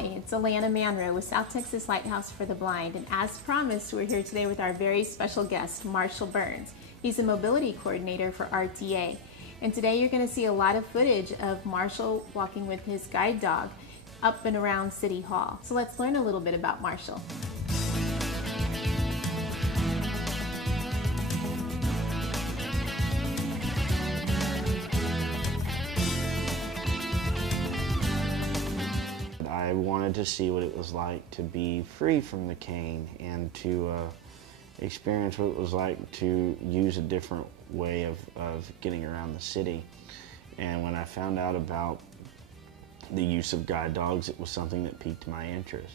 Hi, it's Alana Manro with South Texas Lighthouse for the Blind, and as promised, we're here today with our very special guest, Marshall Burns. He's a mobility coordinator for RTA, and today you're going to see a lot of footage of Marshall walking with his guide dog up and around City Hall. So let's learn a little bit about Marshall. I wanted to see what it was like to be free from the cane and to experience what it was like to use a different way of getting around the city. And when I found out about the use of guide dogs, it was something that piqued my interest.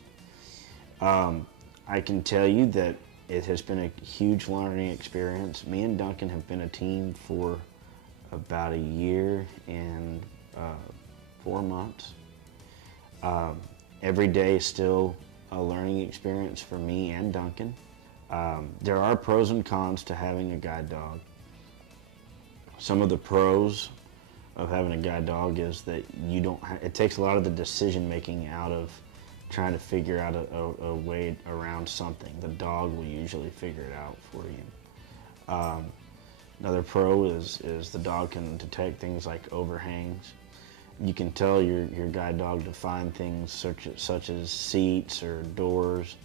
I can tell you that it has been a huge learning experience. Me and Duncan have been a team for about a year and 4 months. Every day is still a learning experience for me and Duncan. There are pros and cons to having a guide dog. Some of the pros of having a guide dog is that it takes a lot of the decision making out of trying to figure out a way around something. The dog will usually figure it out for you. Another pro is the dog can detect things like overhangs. You can tell your guide dog to find things such as seats or doors,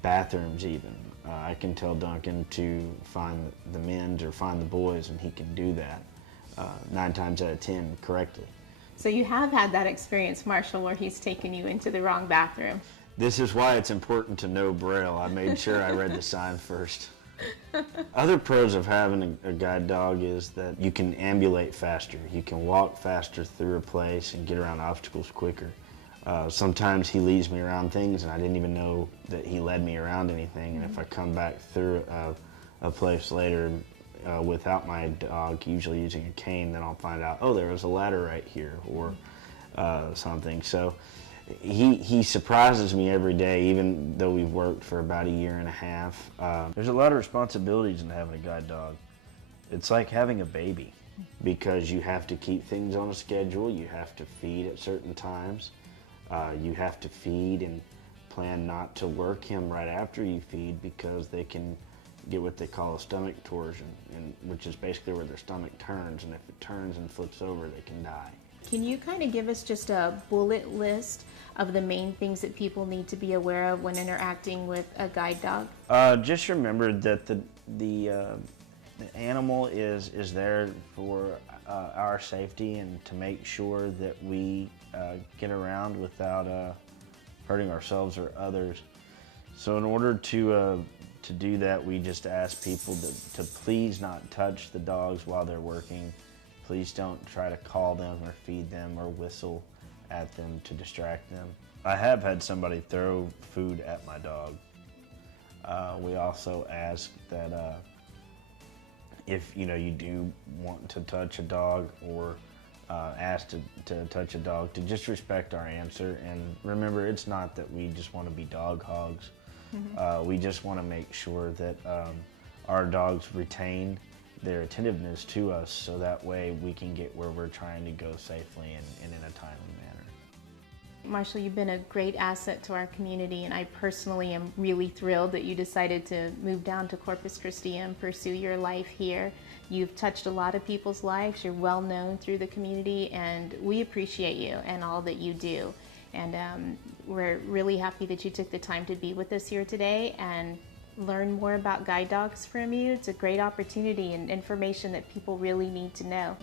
bathrooms even. I can tell Duncan to find the men's or find the boys, and he can do that 9 times out of 10 correctly. So you have had that experience, Marshall, where he's taken you into the wrong bathroom. This is why it's important to know Braille. I made sure I read the sign first. Other pros of having a guide dog is that you can ambulate faster. You can walk faster through a place and get around obstacles quicker. Sometimes he leads me around things and I didn't even know that he led me around anything. And if I come back through a place later without my dog, usually using a cane, then I'll find out, oh, there was a ladder right here or something. So he surprises me every day, even though we've worked for about a year and a half. There's a lot of responsibilities in having a guide dog. It's like having a baby because you have to keep things on a schedule. You have to feed at certain times. You have to feed and plan not to work him right after you feed because they can get what they call a stomach torsion, which is basically where their stomach turns, and if it turns and flips over, they can die. Can you kind of give us just a bullet list of the main things that people need to be aware of when interacting with a guide dog? Just remember that the animal is there for our safety and to make sure that we get around without hurting ourselves or others. So in order to do that, we just ask people to please not touch the dogs while they're working. Please don't try to call them or feed them or whistle at them to distract them. I have had somebody throw food at my dog. We also ask that if you do want to touch a dog or ask to touch a dog, to just respect our answer. And remember, it's not that we just want to be dog hogs. We just want to make sure that our dogs retain their attentiveness to us so that way we can get where we're trying to go safely and in a timely manner. Marshall, you've been a great asset to our community, and I personally am really thrilled that you decided to move down to Corpus Christi and pursue your life here. You've touched a lot of people's lives. You're well known through the community, and we appreciate you and all that you do. And we're really happy that you took the time to be with us here today and learn more about guide dogs from you. It's a great opportunity and information that people really need to know.